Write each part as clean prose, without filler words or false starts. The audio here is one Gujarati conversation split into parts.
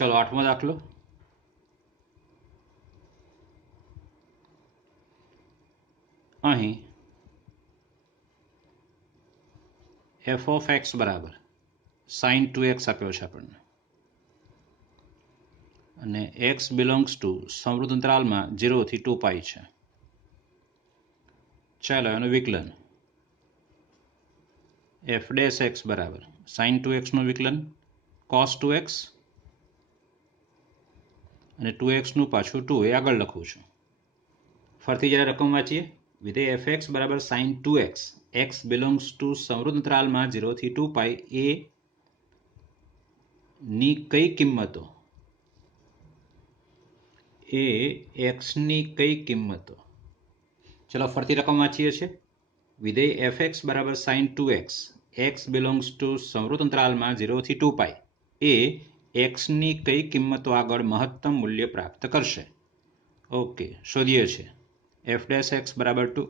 चलो 8मो दाखलो। અહીં f of x બરાબર sin 2x આપ્યો છે આપણને અને x બિલોંગ્સ ટુ સમૃદ્ધ અંતરાલમાં 0 થી 2π છે। ચાલો એનું વિકલન f ડેશ x બરાબર sin 2x નું વિકલન cos 2x અને 2x નું પાછું 2 એ આગળ લખું છું। ફરીથી જ્યારે રકમ વાંચીએ વિધેય fx બરાબર sin 2x x belongs two સમૃદ્ધ અંતરાલમાં 0 થી 2π એ ની કઈ કિંમતો એ x ની કઈ કિંમતો। ચલો ફરીથી રકમ વાંચીએ છીએ વિધેય fx બરાબર sin 2x x belongs two સમૃદ્ધ અંતરાલમાં 0 થી 2π એ x ની કઈ કિંમતો આગળ મહત્તમ મૂલ્ય પ્રાપ્ત કરશે। ઓકે શોધીએ છીએ f ડેશ x બરાબર 2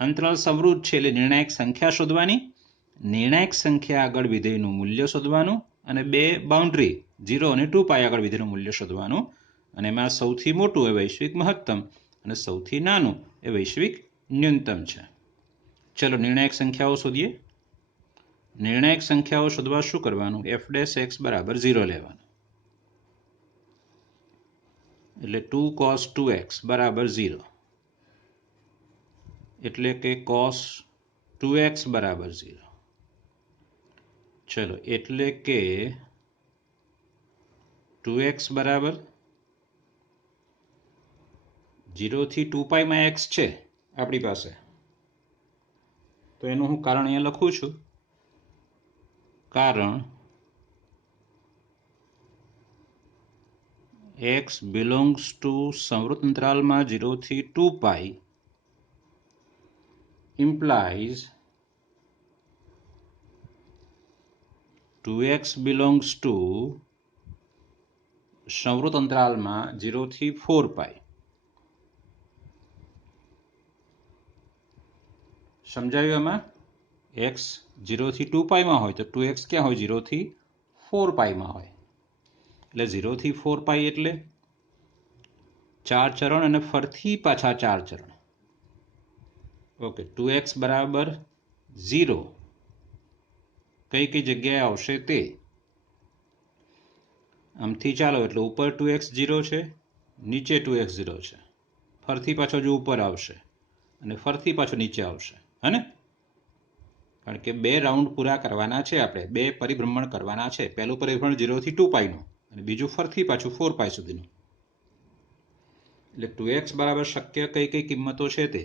અંતરાલ સમૃદ્ધ છે એટલે નિર્ણાયક સંખ્યા શોધવાની, નિર્ણાયક સંખ્યા આગળ વિધેયનું મૂલ્ય શોધવાનું અને બે બાઉન્ડ્રી 0 અને 2π આગળ વિધેયનું મૂલ્ય શોધવાનું અને એમાં સૌથી મોટું એ વૈશ્વિક મહત્તમ અને સૌથી નાનું એ વૈશ્વિક ન્યૂનતમ છે। ચલો નિર્ણાયક સંખ્યાઓ શોધીએ। નિર્ણાયક સંખ્યાઓ શોધવા શું કરવાનું f ડેશ x બરાબર 0 લેવાનું એટલે 2 cos 2x બરાબર 0 એટલે કે cos 2x બરાબર 0। ચલો એટલે કે 2x બરાબર 0 થી 2π માં x છે આપણી પાસે તો એનું હું કારણ અહીંયા લખું છું। કારણ x belongs to સમૃદ્ધ અંતરાલમાં 0 થી 2π implies 2x belongs to સમૃદ્ધ અંતરાલમાં 0 થી 4π। સમજાયું એમાં x 0 થી 2π માં હોય તો 2x ક્યાં હોય 0 થી 4π માં હોય એટલે 0 થી 4π એટલે 4 ચરણ અને ફરથી પાછા 4 ચરણ। ઓકે 2x બરાબર 0 કઈ કઈ જગ્યાએ આવશે તે આમથી ચાલો એટલે ઉપર 2x 0 છે નીચે 2x 0 છે ફરથી પાછો જો ઉપર આવશે અને ફરથી પાછો નીચે આવશે હે ને કારણ કે બે રાઉન્ડ પૂરા કરવાના છે આપણે બે પરિભ્રમણ કરવાના છે પહેલું પરિભ્રમણ 0 થી 2π નું અને બીજું ફરથી પાછું 4π સુધીનું એટલે 2x બરાબર શક્ય કઈ કઈ કિંમતો છે તે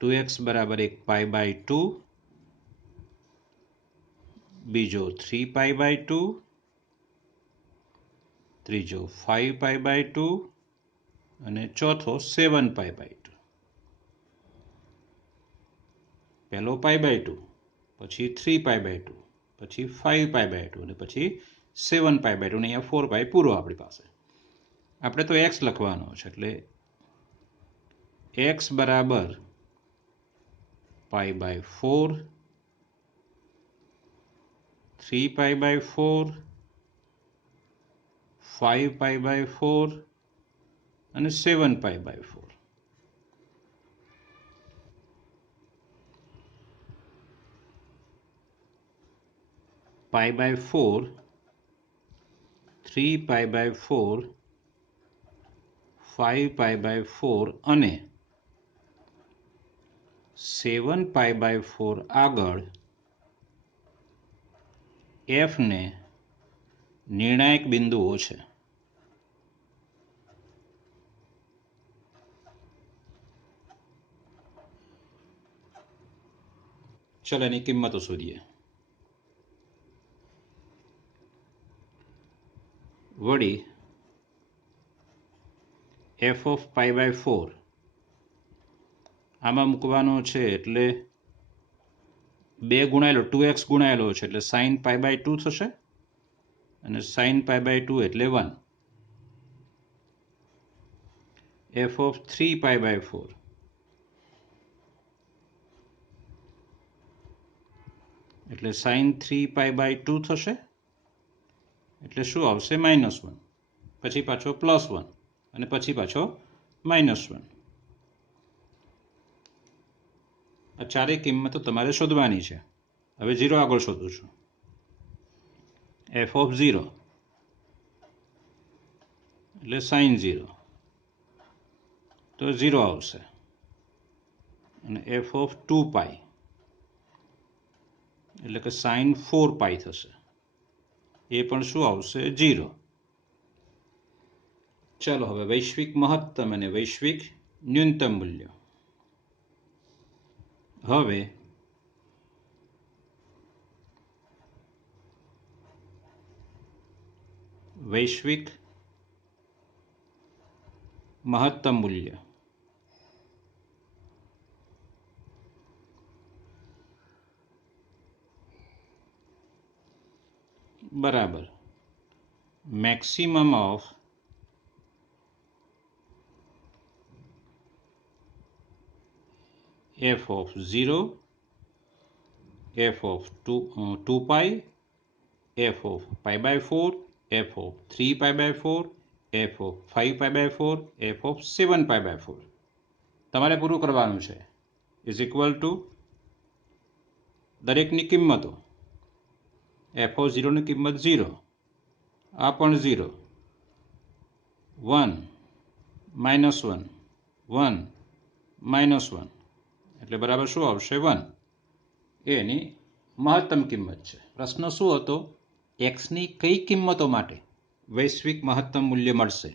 2x બરાબર 1π/2 બીજો 3π/2 ત્રીજો 5π/2 અને ચોથો 7π/2 પહેલો π/2 પછી 3π/2 પછી 5π/2 અને પછી 7π/2 અને અહીંયા 4π પૂરો આપણી પાસે આપણે તો x લખવાનો છે એટલે x બરાબર π/4 3π/4 5π/4 અને 7π/4 π/4 3π/4 5π/4 અને 7π/4 આગળ f ને નિર્ણાયક બિંદુઓ છે। ચલો એની કિંમતો શોધીએ। વળી f of π/4 આમાં મૂકવાનો છે એટલે 2 ગુણાયેલો 2x ગુણાયેલો છે એટલે sin π/2 થશે અને sin π/2 એટલે 1 f of 3π/4 એટલે sin 3π/2 થશે એટલે શું આવશે -1 પછી પાછો +1 અને પછી પાછો -1. આ ચારેય કિંમતો તમારે શોધવાની છે. હવે 0 આગળ શોધું છું. f(0) એટલે sin 0 તો 0 આવશે અને f(2π) એટલે કે sin 4π થશે, એ પણ શું આવશે? 0. ચાલો હવે વૈશ્વિક મહત્તમ અને વૈશ્વિક ન્યૂનતમ મૂલ્ય. હવે વૈશ્વિક મહત્તમ મૂલ્ય બરાબર maximum of f(0), f(2π), f(π/4), f(3π/4), f(5π/4), f(7π/4) તમારે પૂરું કરવાનું છે. ઇઝ ઇક્વલ ટુ દરેકની કિંમતો. f(0) ની કિંમત 0, આ પણ 0, 1, -1, 1, -1 એટલે બરાબર શું આવશે? 1. એની મહત્તમ કિંમત છે. પ્રશ્ન શું હતો? એક્સની કઈ કિંમતો માટે વૈશ્વિક મહત્તમ મૂલ્ય મળશે?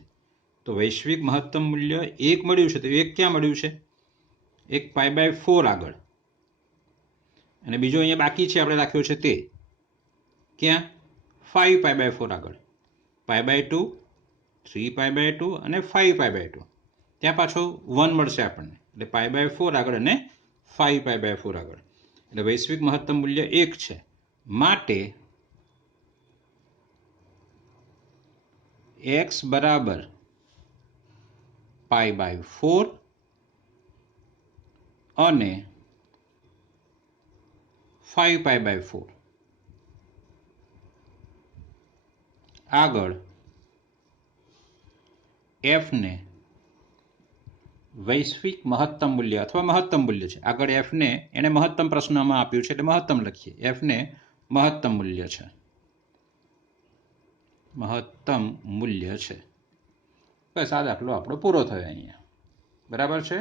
તો વૈશ્વિક મહત્તમ મૂલ્ય 1 મળ્યું છે. તો 1 ક્યાં મળ્યું છે? એક π/4 આગળ, અને બીજો અહીંયા બાકી છે, આપણે રાખ્યો છે તે ક્યાં? 5π/4 આગળ. π/2, 3π/2 અને 5π/2. ત્યાં પાછો 1 મળશે આપણને, એટલે π/4 આગળ અને 5π/4 આગળ. એટલે વૈશ્વિક મહત્તમ મૂલ્ય 1 છે. માટે x બરાબર π/4 અને 5π/4 આગળ f ને વૈશ્વિક મહત્તમ મૂલ્ય અથવા મહત્તમ મૂલ્ય છે. આગળ f ને એને મહત્તમ પ્રશ્નમાં આપ્યું છે એટલે મહત્તમ લખીએ. f ને મહત્તમ મૂલ્ય છે, મહત્તમ મૂલ્ય છે. બસ આ દાખલો આપણો પૂરો થયો અહીંયા. બરાબર છે?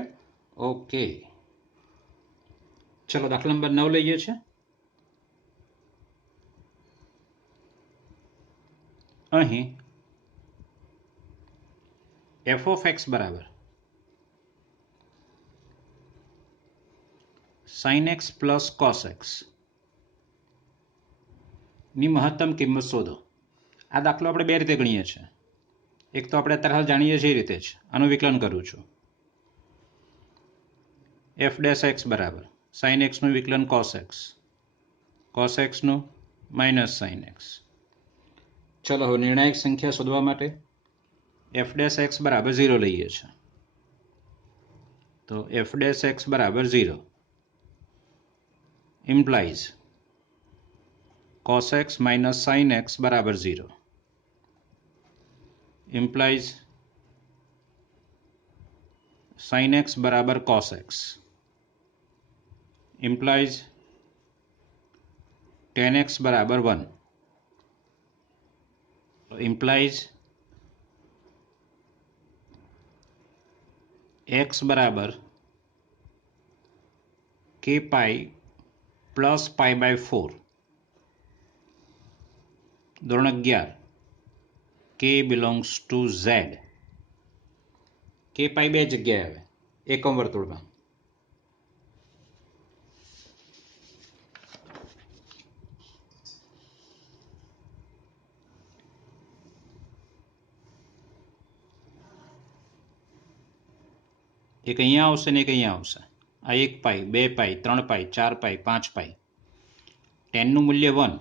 ઓકે, ચલો દાખલા નંબર 9 લઈએ છે. અહીં f(x) બરાબર sin x plus cos x ની મહત્તમ કિંમત શોધો. આ દાખલો આપણે બે રીતે ગણીએ છીએ. એક તો આપણે અત્યારે હાલ જાણીએ છીએ એ રીતે જ આનું વિકલન કરું છું. f' x બરાબર sin x નું વિકલન cos x, cos x નું માઇનસ sin x. ચલો હવે નિર્ણાયક સંખ્યા શોધવા માટે f' x બરાબર 0 લઈએ છીએ. તો f' x બરાબર 0 implies cos x minus sin x બરાબર 0, implies sin x બરાબર cos x, implies tan x બરાબર 1, implies x બરાબર k pi પ્લસ π/4. ધોરણ 11 k belongs to z. k pi બે જગ્યાએ આવે એકમ વર્તુળમાં. એક અહીંયા આવશે ને એક અહીંયા આવશે. આ 1 પાઈ, 2 પાઈ, 3 પાઈ, 4 પાઈ, 5 પાઈ. ટેનનું મૂલ્ય 1.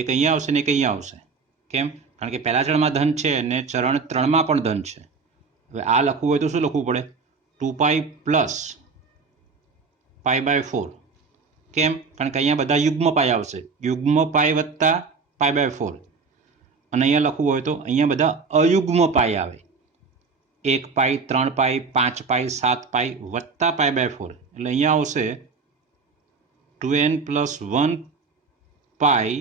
એક અહીંયા આવશે ને એક અહીંયા આવશે. કેમ? કારણ કે પહેલા ચરણમાં ધન છે અને ચરણ 3માં પણ ધન છે. હવે આ લખવું હોય તો શું લખવું પડે? 2π પ્લસ π/4. કેમ? કારણ કે અહીંયા બધા યુગ્મ પાઈ આવશે. યુગ્મ પાઈ વત્તા π/4. અને અહીંયા લખવું હોય તો અહીંયા બધા અયુગ્મ પાઈ આવે, 1 પાઈ, 3 પાઈ, 5 પાઈ, 7 પાઈ વત્તા π/4, એટલે અહીંયા આવશે 2n + 1 પાઈ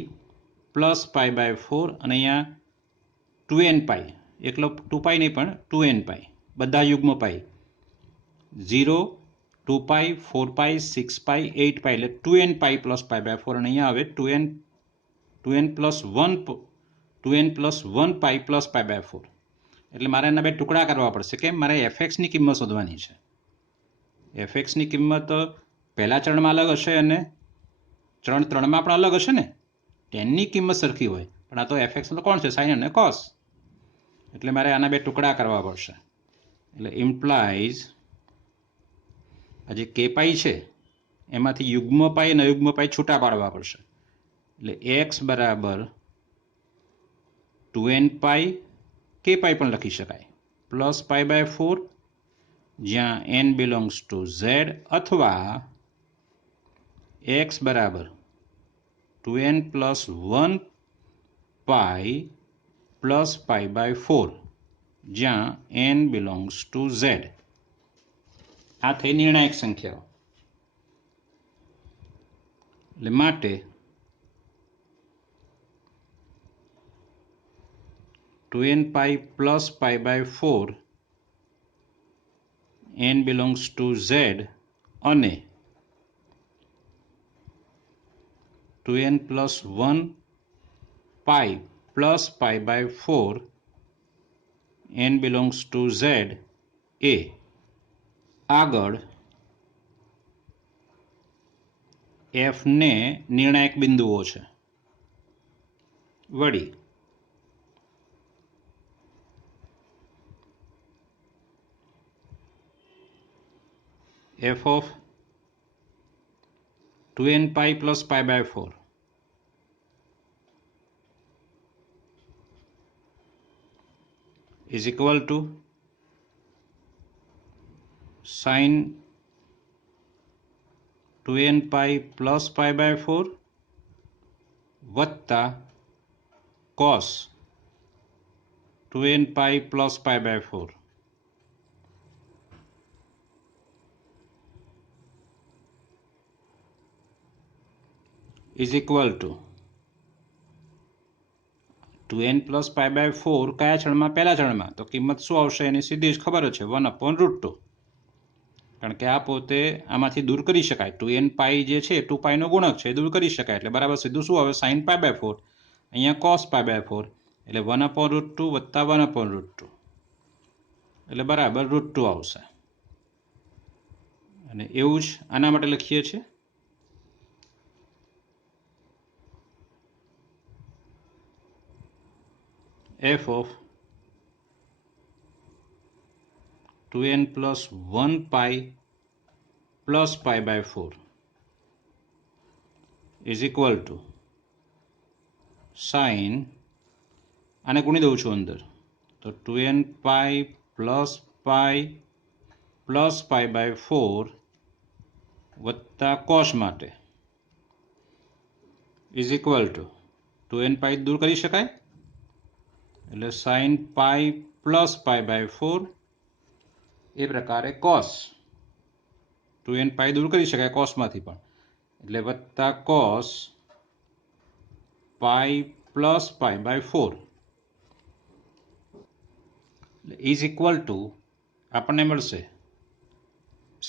પ્લસ π/4, અને અહીંયા 2n પાઈ, એકલો 2 પાઈ નહીં પણ 2n પાઈ, બધા યુગ્મ પાઈ, 0, 2 પાઈ, 4 પાઈ, 6 પાઈ, 8 પાઈ, એટલે 2n પાઈ પ્લસ π/4, અને અહીંયા આવે 2n + 1 પાઈ પ્લસ π/4. એટલે મારે એના બે ટુકડા કરવા પડશે. કેમ? મારે fxની કિંમત શોધવાની છે. fxની કિંમત પહેલા ચરણમાં અલગ હશે અને ચરણ 3માં પણ અલગ હશે ને. ટેનની કિંમત સરખી હોય, પણ આ તો fx તો કોણ છે? સાઇન અને કોસ. એટલે મારે આના બે ટુકડા કરવા પડશે. એટલે ઇમ્પ્લાઇઝ આ જે k પાઈ છે એમાંથી યુગ્મ પાઈ અને અયુગ્મ પાઈ છૂટા પાડવા પડશે. એટલે x બરાબર 2n પાઈ, k પાઈ પણ લખી શકાય, પ્લસ π/4, જ્યાં n બિલોંગ્સ ટુ z, અથવા x બરાબર 2n + 1 પાઈ પ્લસ π/4, જ્યાં n બિલોંગ્સ ટુ z. આ થઈ નિર્ણાયક સંખ્યાઓ. એટલે માટે 2n pi plus π/4 n belongs to z અને 2n + 1 pi plus π/4 n belongs to z એ આગળ f ને નિર્ણાયક બિંદુઓ છે. વળી f of 2n pi plus π/4 is equal to sin 2n pi plus π/4 વત્તા cos 2n pi plus π/4 is equal to 2n + π/4 કયા ચરણમાં? પહેલા ચરણમાં. તો કિંમત શું આવશે એની સીધી જ ખબર છે, 1/√2. કારણ કે આ પોતે આમાંથી દૂર કરી શકાય. 2n પાઈ જે છે 2 પાઈનો ગુણક છે, એ દૂર કરી શકાય. એટલે બરાબર સીધું શું આવે? sin π/4, અહીંયા cos π/4, એટલે 1/√2 વત્તા 1/√2, એટલે બરાબર √2 આવશે. અને એવું જ આના માટે લખીએ છીએ. f of 2n + 1 pi plus π/4 is equal to sin, આને ગુણી દઉં છું અંદર, તો 2n પાઈ પ્લસ પાઈ પ્લસ π/4 વત્તા cos માટે is equal to 2n પાઈ દૂર કરી શકાય, એટલે sin પાઈ પ્લસ π/4 એ પ્રકારે cos 2n પાઈ દૂર કરી શકાય કોસમાંથી પણ, એટલે વત્તા cos pi plus π/4 is equal to આપણને મળશે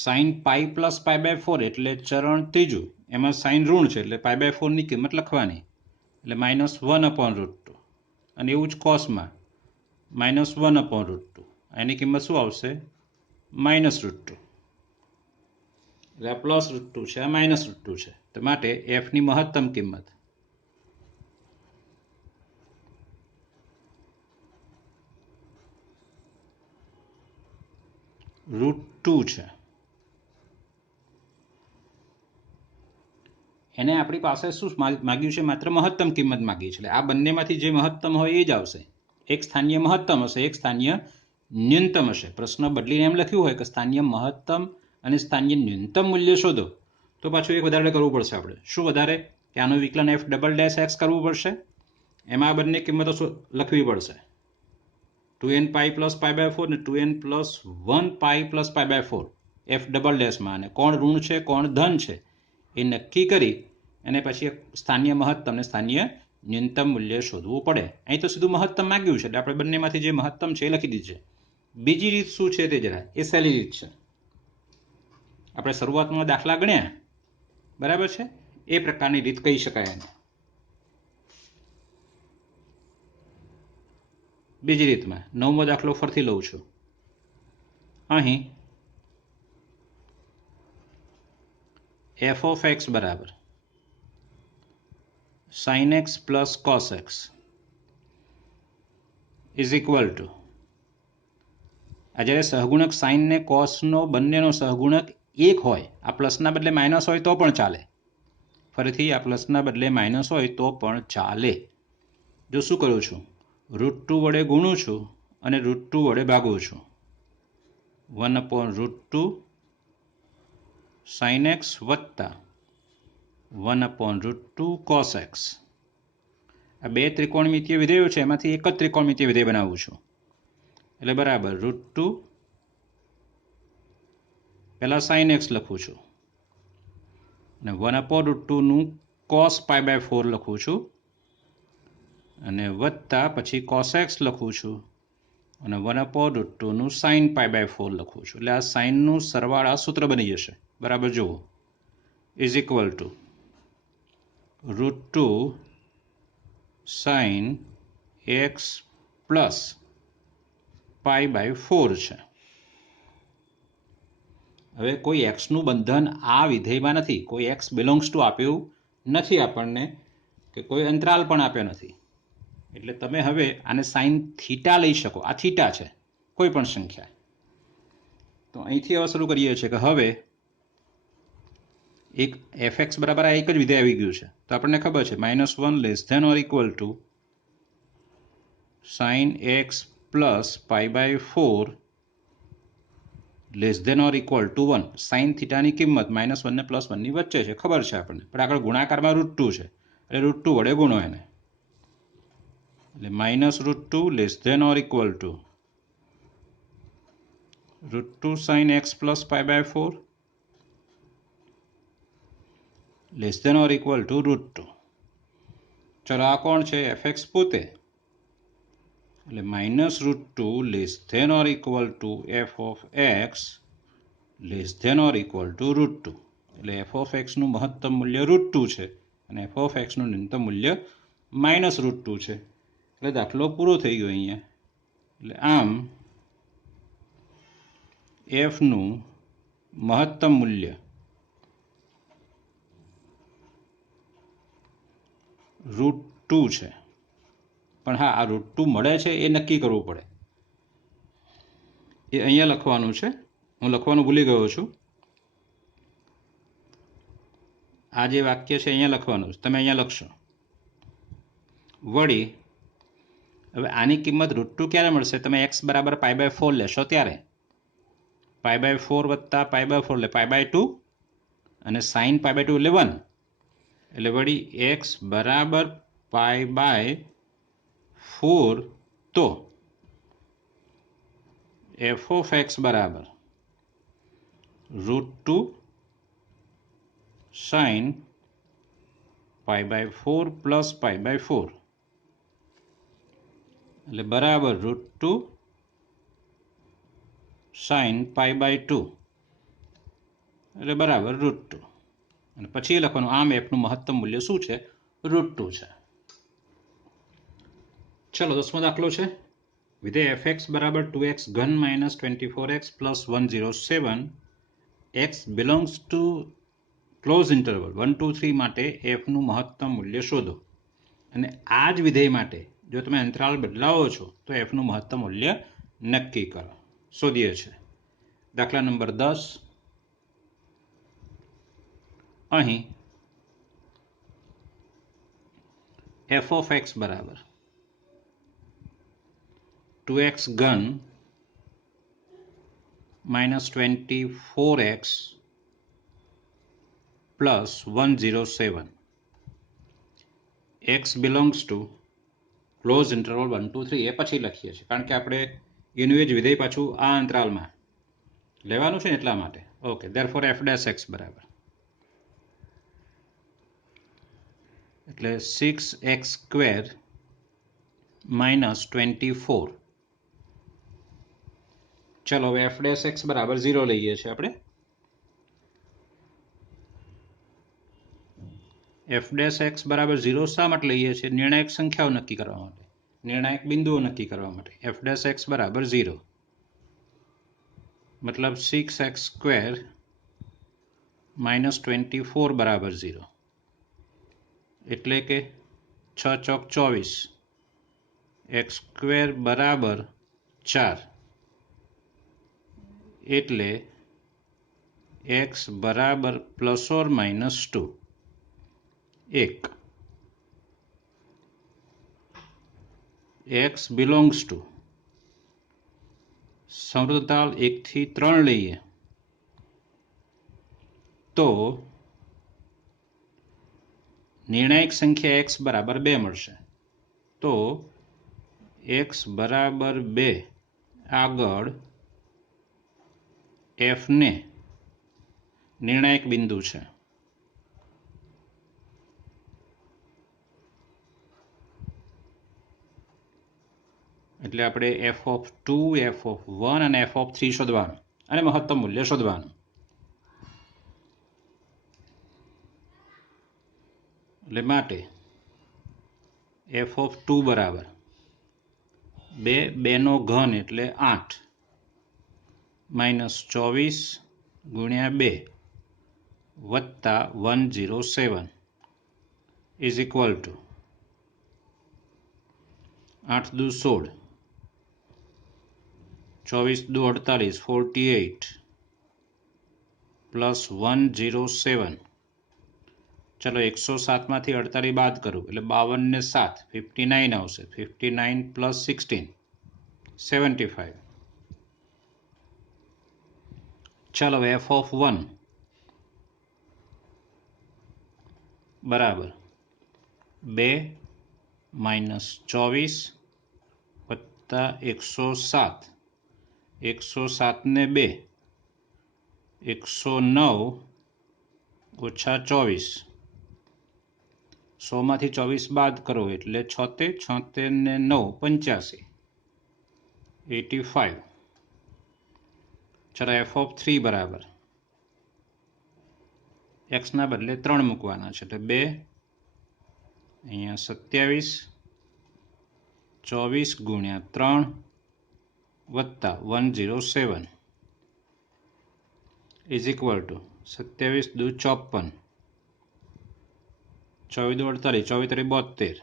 sin પાઈ પ્લસ π/4, એટલે ચરણ ત્રીજું, એમાં સાઇન ઋણ છે એટલે π/4 ની કિંમત લખવાની, એટલે -1/√2. અને એવું જ કોસમાં -1/√2, એની કિંમત શું આવશે? -√2. એટલે આ +√2 છે, આ -√2 છે. તો માટે f ની મહત્તમ કિંમત √2 છે. એને આપણી પાસે શું માગ્યું છે? માત્ર મહત્તમ કિંમત માગી છે. એટલે આ બંનેમાંથી જે મહત્તમ હોય એ જ આવશે. એક સ્થાનીય મહત્તમ હશે, એક સ્થાનીય ન્યૂનતમ હશે. પ્રશ્ન બદલીને એમ લખ્યું હોય કે સ્થાનીય મહત્તમ અને સ્થાનીય ન્યૂનતમ મૂલ્ય શોધો, તો પાછું એક વધારે કરવું પડશે આપણે. શું વધારે? કે આનું વિકલન f ડબલ ડેશ x કરવું પડશે, એમાં આ બંને કિંમતો લખવી પડશે, 2n pi plus pi by 4 ને 2n plus 1 pi plus pi by 4 F double ડેશમાં, અને કોણ ઋણ છે કોણ ધન છે એ નક્કી કરી અને પછી સ્થાનીય મહત્તમ ને સ્થાનીય ન્યૂનતમ મૂલ્ય શોધવું પડે. અહીં તો સીધું મહત્તમ માંગ્યું છે એટલે આપણે બંનેમાંથી જે મહત્તમ છે એ લખી દીધું છે. બીજી રીત શું છે તે જરા, એ સહેલી રીત છે. આપણે શરૂઆતમાં દાખલા ગણ્યા, બરાબર છે, એ પ્રકારની રીત કહી શકાય એને. બીજી રીતમાં 9મો દાખલો ફરીથી લઉં છું. અહીં એફ ઓફ એક્સ બરાબર sin x plus cos x is equal two, આ જ્યારે સહગુણક સાઇન ને કોસનો બંનેનો સહગુણક 1 હોય, આ પ્લસના બદલે માઇનસ હોય તો પણ ચાલે. ફરીથી આ પ્લસના બદલે માઇનસ હોય તો પણ ચાલે. જો શું કરું છું, √2 વડે ગુણું છું અને √2 વડે ભાગું છું. 1/√2 sin x વત્તા 1/√2 cos x. આ બે ત્રિકોણમિતીય વિધેયો છે, એમાંથી એક જ ત્રિકોણમિતીય વિધેય બનાવું છું. એટલે બરાબર √2, પહેલાં sin x લખું છું અને 1/√2 નું cos પાઈ બાય 4 લખું છું અને વત્તા પછી cos x લખું છું અને 1/√2 નું sin પાઈ બાય 4 લખું છું. એટલે આ સાઇનનું સરવાળા સૂત્ર બની જશે. બરાબર જુઓ, is equal to √2 sin x plus pi by 4 છે. હવે કોઈ એક્સનું બંધન આ વિધેયમાં નથી, કોઈ એક્સ બિલોંગ્સ ટુ આપ્યું નથી આપણને, કે કોઈ અંતરાલ પણ આપ્યો નથી. એટલે તમે હવે આને સાઇન થીટા લઈ શકો. આ થીટા છે, કોઈ પણ સંખ્યા. તો અહીંથી હવે શરૂ કરીએ છીએ કે હવે એક એફ એક્સ બરાબર આ એક જ વિધેય આવી ગયું છે. તો આપણને ખબર છે -1 less than or equal to sin x plus pi by 4 less than or equal to 1. Sine થીટાની કિંમત -1 ને +1 ની વચ્ચે છે, ખબર છે આપણને, પણ આગળ ગુણાકારમાં √2 છે એટલે √2 વડે ગુણો એને. એટલે -√2 less than or equal to √2 sin x plus pi by 4 less than or equal to √2. ચલો આ કોણ છે, એફ એક્સ પોતે. એટલે -√2 less than or equal to f of x less than or equal to √2. એટલે એફ ઓફ એક્સનું મહત્તમ મૂલ્ય √2 છે અને એફ ઓફ એક્સનું ન્યૂનતમ મૂલ્ય -√2 છે. એટલે દાખલો પૂરો થઈ ગયો અહીંયા. એટલે આમ એફનું મહત્તમ મૂલ્ય √2 છે. પણ હા, આ √2 મળે છે એ નક્કી કરવું પડે. એ અહીંયા લખવાનું છે, હું લખવાનું ભૂલી ગયો છું. આ જે વાક્ય છે અહીંયા લખવાનું છે, તમે અહીંયા લખશો. વળી હવે આની કિંમત √2 ક્યારે મળશે, તમે x બરાબર પાઈ બાય 4 લેશો ત્યારે. પાઈ બાય 4 વત્તા પાઈ બાય 4 એટલે પાઈ બાય 2 અને સાઇન પાઈ બાય 2 એટલે 1. એટલે વળી x બરાબર પાઈ બાય 4 તો એફ ઓફ એક્સ બરાબર √2 sine pi by 4 plus pi by 4 એટલે બરાબર √2 સાઇન પાઈ બાય 2 એટલે બરાબર √2. અને પછી લખવાનું આમ એફનું મહત્તમ મૂલ્ય શું છે, √2 છે. ચલો 10મો દાખલો છે. વિધેય એફ એક્સ બરાબર 2x ઘન -24x plus 107 x belongs to close interval 1, 2, 3 માટે એફનું મહત્તમ મૂલ્ય શોધો. અને આ જ વિધેય માટે જો તમે અંતરાલ બદલાવો છો તો એફનું મહત્તમ મૂલ્ય નક્કી કરો. શોધીએ છીએ. દાખલા નંબર 10. અહીં એફ ઓફ એક્સ બરાબર 2x ઘન -24x plus 107 x belongs to close interval 1 2 3 એ પછી લખીએ છીએ, કારણ કે આપણે એનું એ જ વિધેય પાછું આ અંતરાલમાં લેવાનું છે ને એટલા માટે. Okay, therefore F dash x બરાબર એટલે 6x² માઇનસ 24. ચલો હવે એફ ડેશ એક્સ બરાબર 0 લઈએ છીએ આપણે. એફ ડેશ એક્સ બરાબર 0 શા માટે લઈએ છીએ? નિર્ણાયક સંખ્યાઓ નક્કી કરવા માટે, નિર્ણાયક બિંદુઓ નક્કી કરવા માટે. એફ ડેશ એક્સ બરાબર 0 મતલબ 6x² માઇનસ 24 બરાબર 0, એટલે કે 6 ચોક 24, x² બરાબર 4, એટલે x બરાબર +or -2, 1. x બિલોંગ્સ ટુ સમૃદ્ધતાલ 1 થી 3 લઈએ તો નિર્ણાયક સંખ્યા x બરાબર 2 મળશે. તો x બરાબર 2 આગળ f ને નિર્ણાયક બિંદુ છે. એટલે આપણે f(2), f(1) અને f(3) શોધવાનું અને મહત્તમ મૂલ્ય શોધવાનું. એટલે માટે f(2) બરાબર 2, 2 નો ઘન એટલે 8 -24 ગુણ્યા 2 વત્તા 107 ઇઝ ઇક્વલ ટુ 8 દુ 16, 24 દુ 48, 48 પ્લસ 107. ચલો 107 માંથી 48 બાદ કરું એટલે 52 ને 7 59 આવશે. 59 પ્લસ 16 75. ચલો f(1) બરાબર 2 -24 વત્તા 107, 107 ને 2 109 ઓછા 24, 100 માંથી 24 બાદ કરો એટલે 76, 76 ને 9 85, 85. ચલો f(3) બરાબર x ના બદલે 3 મૂકવાના છે એટલે 2 અહીંયા 27, 24 ગુણ્યા 3 વત્તા 107 ઇઝ ઇક્વલ ટુ 27 દુ 54, 24 દુ 48, 24 72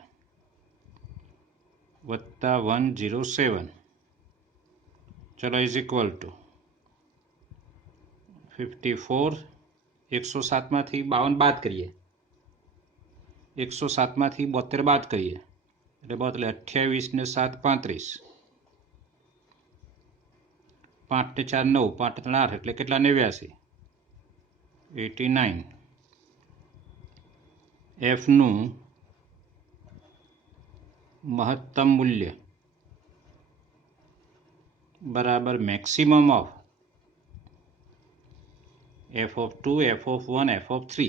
વત્તા 107. ચલો ઇઝ ઇક્વલ ટુ 54. 107 માંથી 52 બાદ કરીએ, 107 માંથી 72 બાદ કરીએ એટલે 28 ને 7 35, 5 ને 4 9, 5 ને 8 એટલે કેટલા? 89, 89. f નું મહત્તમ મૂલ્ય બરાબર maximum of f(2), f(1), f(3)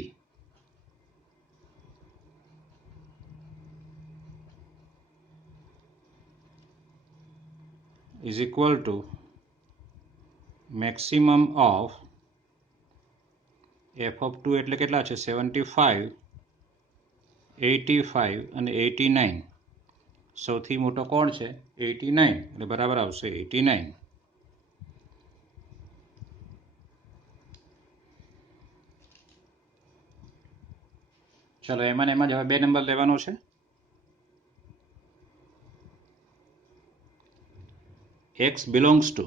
is equal to maximum of f(2) એટલે કેટલા છે? 75, 85 અને 89. સૌથી મોટો કોણ છે? 89 એટલે બરાબર આવશે 89. ચલો એમાં જ હવે 2 નંબર લેવાનો છે. x બિલોંગ્સ ટુ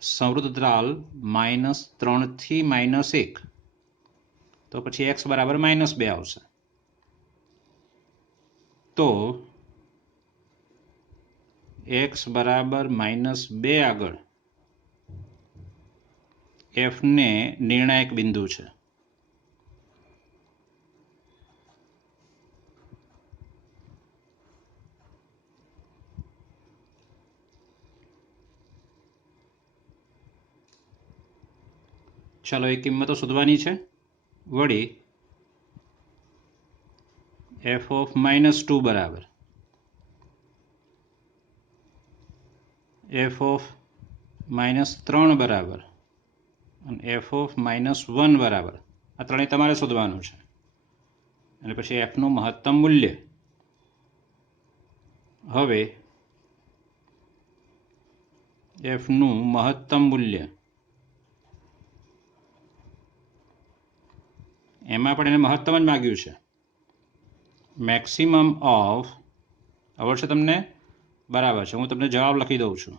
સમૃદ્ધતાલ -3 થી -1, તો પછી x બરાબર -2 આવશે. તો x બરાબર -2 આગળ f ને નિર્ણાયક બિંદુ છે. ચાલો એ કિંમતો શોધવાની છે. વળી એફ ઓફ -2 બરાબર એફ ઓફ -3 બરાબર અને એફ ઓફ -1 બરાબર આ ત્રણેય તમારે શોધવાનું છે. અને પછી એફનું મહત્તમ મૂલ્ય. હવે એફનું મહત્તમ મૂલ્ય એમાં પણ એને મહત્તમ જ માગ્યું છે. મેક્સિમમ ઓફ આવડશે તમને? બરાબર છે, હું તમને જવાબ લખી દઉં છું.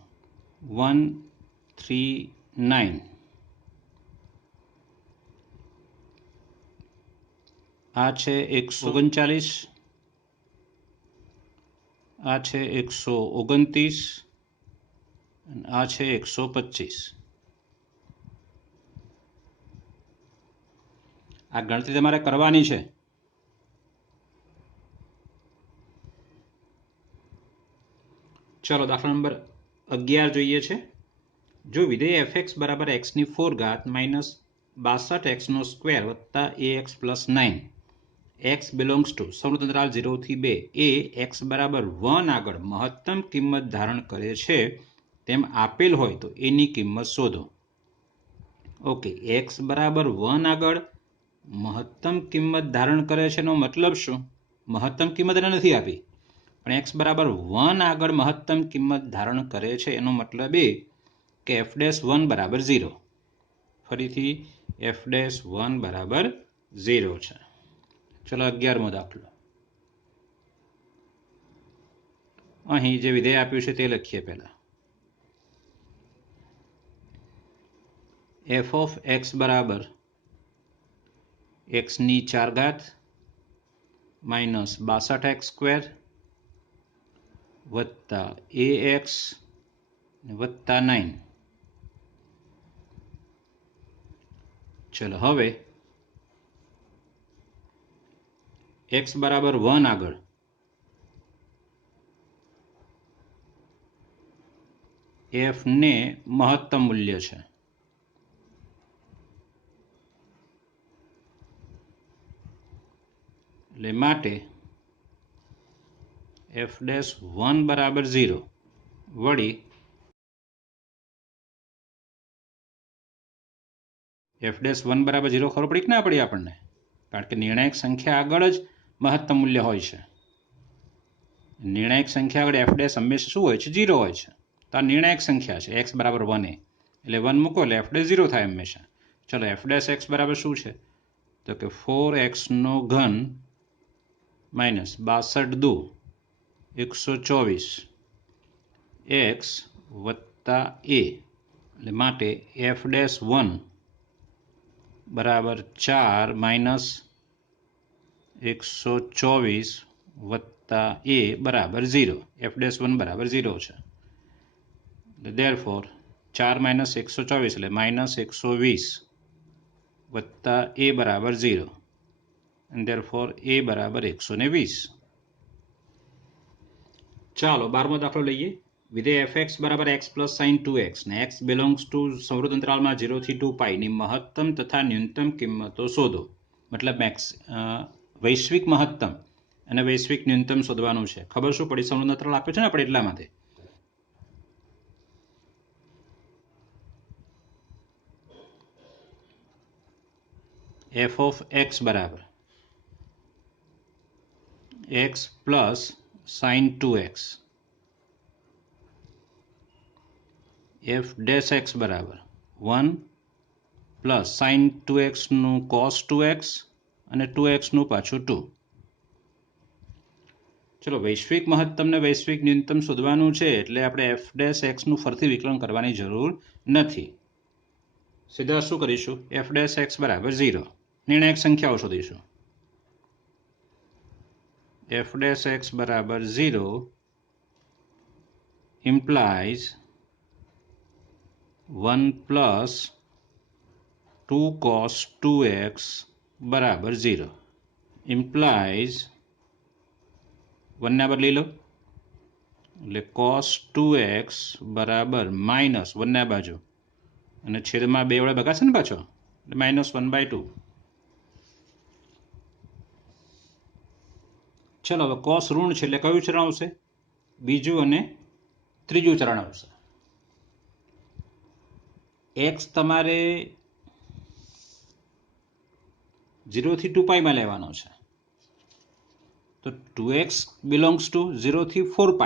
139. આ છે 139, આ છે 129 અને આ છે 125. આ ગણતરી તમારે કરવાની છે. ચલો દાખલા નંબર 11 જોઈએ છે. જો વિધેય fx બરાબર x ની 4 ઘાત માઇનસ 62x નો સ્ક્વેર વત્તા ax plus 9 x belongs two સમૃદ્ધ અંતરાલ 0 થી 2 એ x બરાબર 1 આગળ મહત્તમ કિંમત ધારણ કરે છે તેમ આપેલ હોય તો એની કિંમત શોધો. ઓકે, x બરાબર 1 આગળ મહત્તમ કિંમત ધારણ કરે છે એનો મતલબ શું? મહત્તમ કિંમત એને નથી આપી, પણ x બરાબર 1 આગળ મહત્તમ કિંમત ધારણ કરે છે એનો મતલબ એ કે f'1 બરાબર 0. ફરીથી f'1 બરાબર 0 છે. ચલો 11મો દાખલો. અહીં જે વિધેય આપ્યું છે તે લખીએ. પહેલા f ઓફ x બરાબર x ની 4 ઘાત માઇનસ 62x² વત્તા ax વત્તા 9. ચલો હવે x બરાબર 1 આગળ f ને મહત્તમ મૂલ્ય છે. એટલે માટે f'1 બરાબર 0. વળી f'1 બરાબર 0 ખબર પડી કે ના પડી આપણને? કારણ કે નિર્ણાયક સંખ્યા આગળ જ મહત્તમ મૂલ્ય હોય છે. નિર્ણાયક સંખ્યા આગળ f' હંમેશા શું હોય છે? 0 હોય છે. તો આ નિર્ણાયક સંખ્યા છે x બરાબર 1 એટલે 1 મૂકો એટલે f' 0 થાય હંમેશા. ચલો f' બરાબર શું છે? તો કે 4x³ માઇનસ 62 124 x વત્તા a. એટલે માટે f'1 બરાબર 4 માઇનસ 124 વત્તા a બરાબર 0. f'1 બરાબર 0 છે. therefore 4 માઇનસ 124 એટલે માઇનસ 120 વત્તા a બરાબર 0 and therefore a બરાબર 120. ચાલો 12મો દાખલો લઈએ. વિધેય fx બરાબર x પ્લસ સાઇન 2x ને x બિલોંગ્સ ટુ સમૃદ્ધ અંતરાલમાં 0 થી 2π ની મહત્તમ તથા ન્યૂનતમ કિંમતો શોધો. મતલબ વૈશ્વિક મહત્તમ અને વૈશ્વિક ન્યૂનતમ શોધવાનું છે. ખબર શું પડી? સમૃદ્ધ અંતરાલ આપ્યો છે ને આપણે એટલા માટે. f ઓફ x બરાબર x plus sine 2x f dash x બરાબર 1 પ્લસ સાઇન 2x નું કોસ 2x અને 2x નું પાછું 2. ચલો વૈશ્વિક મહત્તમ ને વૈશ્વિક ન્યૂનતમ શોધવાનું છે એટલે આપણે f ડેશ x નું ફરીથી વિકલન કરવાની જરૂર નથી. સીધા શું કરીશું? f ડેશ x બરાબર 0. નિર્ણાયક સંખ્યાઓ શોધીશું. f ડેશ x બરાબર 0 implies 1 પ્લસ 2 cos 2x બરાબર 0. implies 1 ને બદલી લો એટલે cos 2x બરાબર માઇનસ 1 ના બાજુ અને છેદમાં 2 વડે ભગાશે ને પાછો -1/2. ચલો હવે કોસ ઋણ છે એટલે કયું ચરણ આવશે? બીજું અને ત્રીજું ચરણ આવશે. x તમારે 0 થી 2π માં લેવાનો છે, તો 2x બિલોંગ્સ ટુ 0 થી 4π,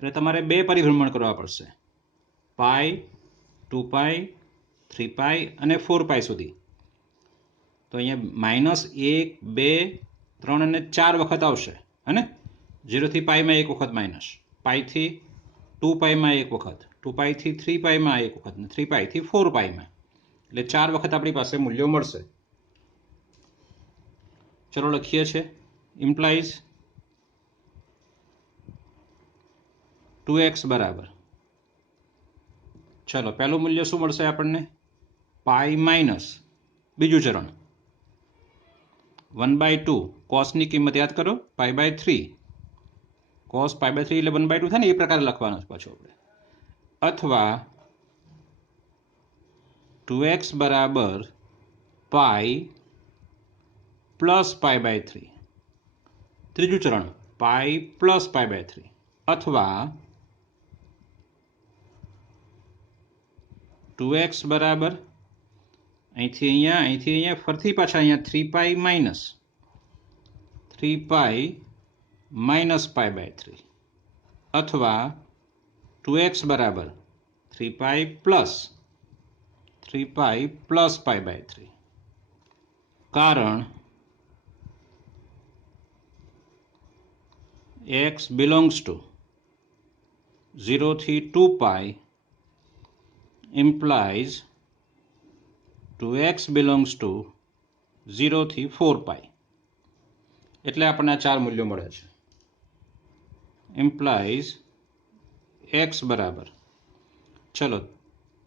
એટલે તમારે બે પરિભ્રમણ કરવા પડશે, પાઈ, 2π, 3π અને 4π સુધી. તો અહીંયા -1, 2, 3 અને 4 વખત આવશે, હે ને? 0 થી π માં એક વખત માઇનસ, પાઈ થી 2π માં એક વખત, 2π થી 3π માં એક વખત, 3π થી 4π માં, એટલે 4 વખત આપણી પાસે મૂલ્યો મળશે. ચલો લખીએ છે. ઇમ્પ્લાઇઝ 2x બરાબર, ચલો પહેલું મૂલ્ય શું મળશે આપણને? પાઈ માઇનસ બીજું ચરણ 1/2. કોસની કિંમત યાદ કરો, π/3. કોસ π/3 એટલે 1/2 થાય ને, એ પ્રકારે લખવાનું છે પાછું આપણે. અથવા 2x બરાબર પાઈ પ્લસ π/3. ત્રીજું ચરણ પાઈ પ્લસ π/3. અથવા 2x બરાબર અહીંથી અહીંયા ફરતી પાછા અહીંયા 3π માઇનસ π/3. અથવા 2x બરાબર 3π પ્લસ π/3. કારણ x belongs to 0 થી 2π implies 2x belongs to 0 થી 4π. એટલે આપણને આ ચાર મૂલ્યો મળે છે. implies x બરાબર, ચલો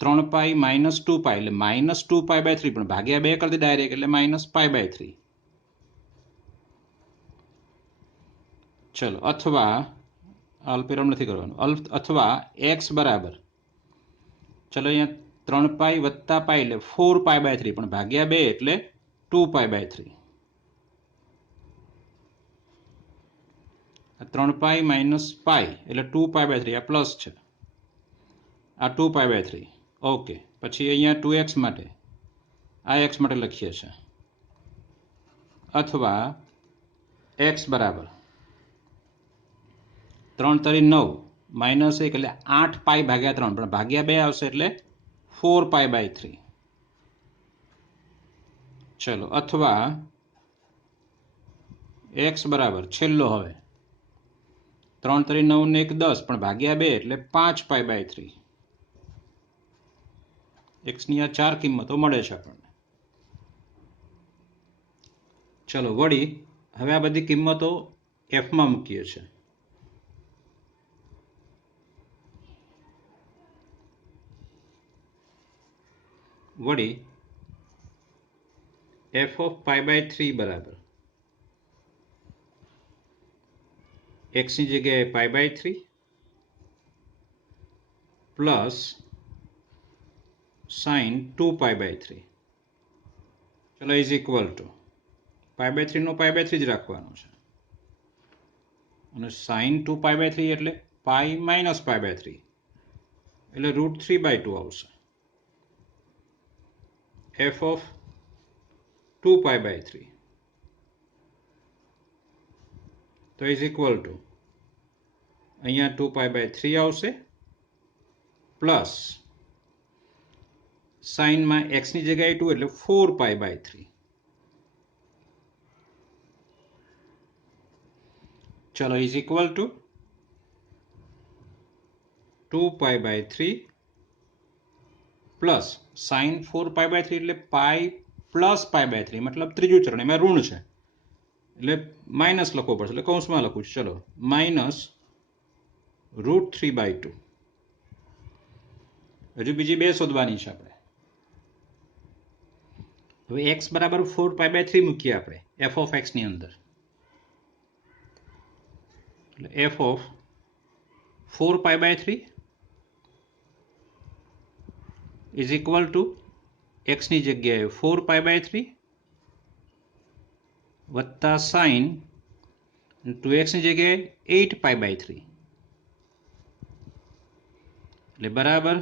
3π - 2π એટલે -2π/3, પણ ભાગ્યા 2 કરતી ડાયરેક્ટ એટલે -π/3. ચલો અથવા અલ્પવિરામ નથી કરવાનું, અથવા x બરાબર, ચલો અહીંયા 3π + π એટલે 4π/3, પણ ભાગ્યા 2 એટલે 2π/3. 3π - π એટલે 2π/3, આ પ્લસ છે, આ 2π/3. ઓકે, પછી અહીંયા 2x માટે, આ x માટે લખીએ છીએ. અથવા x બરાબર 3 × 9 -1 એટલે 8π/3, પણ ભાગ્યા 2 આવશે એટલે 4π/3. ચલો અથવા x બરાબર છેલ્લો હવે 3 × 9 ને 1 10, પણ ભાગ્યા 2 એટલે 5π/3. x ની આ ચાર કિંમતો મળે છે આપણને. ચલો વળી હવે આ બધી કિંમતો f માં મૂકીએ છીએ. વળી f of π/3 બરાબર x ની જગ્યાએ π/3 પ્લસ sin 2π/3. ચલો ઇઝ ઇક્વલ ટુ π/3 નો π/3 જ રાખવાનો છે, અને sin 2π/3 એટલે π - π/3 એટલે √3/2 આવશે. f of 2π/3 તો ઇઝ ઇક્વલ ટુ અહીંયા 2π/3 આવશે, પ્લસ સાઇનમાં x ની જગ્યાએ 2 એટલે 4π/3. ચલો is equal to 2π/3 plus sine 4π/3 એટલે પાઈ પ્લસ π/3, મતલબ ત્રીજું ચરણ, એમાં ઋણ છે એટલે માઇનસ લખવો પડશે, એટલે કૌંસમાં લખું છું. ચલો -√3/2. હજુ બીજી બે શોધવાની છે આપણે. હવે x બરાબર 4π/3 મૂકીએ આપણે f of x ની અંદર, એટલે f of 4π/3 is equal to એક્સની જગ્યાએ 4π/3 વત્તા સાઇન 2xની જગ્યાએ 8π/3 એટલે બરાબર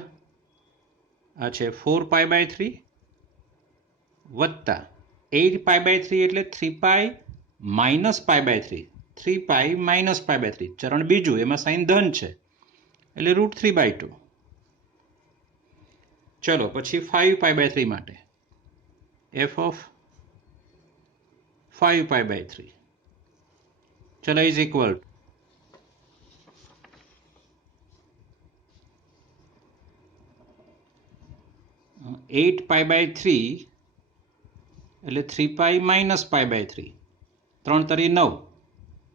આ છે 4π/3 વત્તા 8π/3 એટલે 3π માઇનસ π/3 3π માઇનસ π/3 ચરણ બીજું એમાં સાઇન ધન છે એટલે √3/2 ચલો પછી 5π/3 માટે f of 5π/3 ચલો ઇઝ ઇક્વલ 8π/3 એટલે 3π માઇનસ π/3 3 તરી 9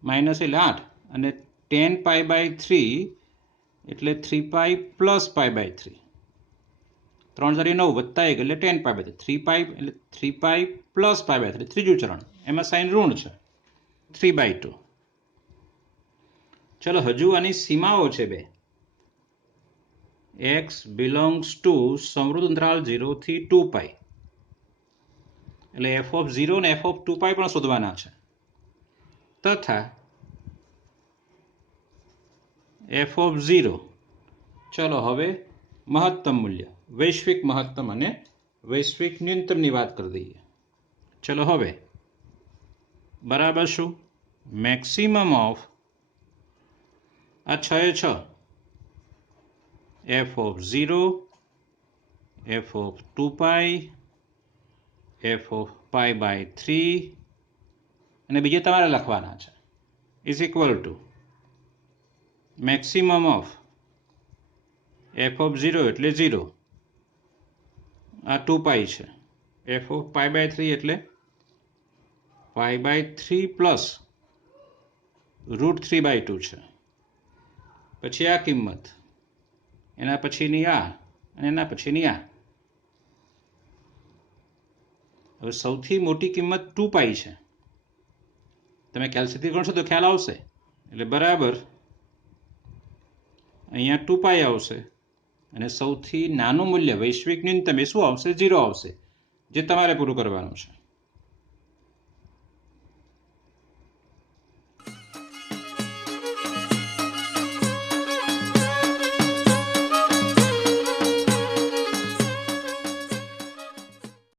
માઇનસ એટલે 8 અને 10π/3 એટલે 3π પ્લસ π/3 3 તરી 9 વત્તા 1 એટલે 10π/3 3π એટલે 3π પ્લસ π/3 ત્રીજું ચરણ એમાં સાઇન ઋણ છે 3/2 ચલો હજુ આની સીમાઓ છે બે x belongs to સમૃદ્ધ અંતરાલ 0 થી 2π એટલે f of 0 અને f of 2π પણ શોધવાના છે તથા f of 0 ચલો હવે મહત્તમ મૂલ્ય વૈશ્વિક મહત્તમ અને વૈશ્વિક ન્યૂનતમની વાત કરી દઈએ ચલો હવે બરાબર શું મેક્સિમમ ઓફ આ 6 f of 0 f of 2π f of π/3 અને બીજે તમારે લખવાના છે is equal two maximum of f of 0 એટલે 0 આ 2π છે f of π/3 એટલે π/3 પ્લસ √3/2 છે પછી આ કિંમત એના પછીની આ અને એના પછીની આ હવે સૌથી મોટી કિંમત 2π છે તમે કેલ્સીથી ગણશો તો ખ્યાલ આવશે એટલે બરાબર અહીંયા 2π આવશે અને સૌથી નાનું મૂલ્ય વૈશ્વિક ન્યૂનતમ એ શું આવશે 0 આવશે જે તમારે પૂરું કરવાનું છે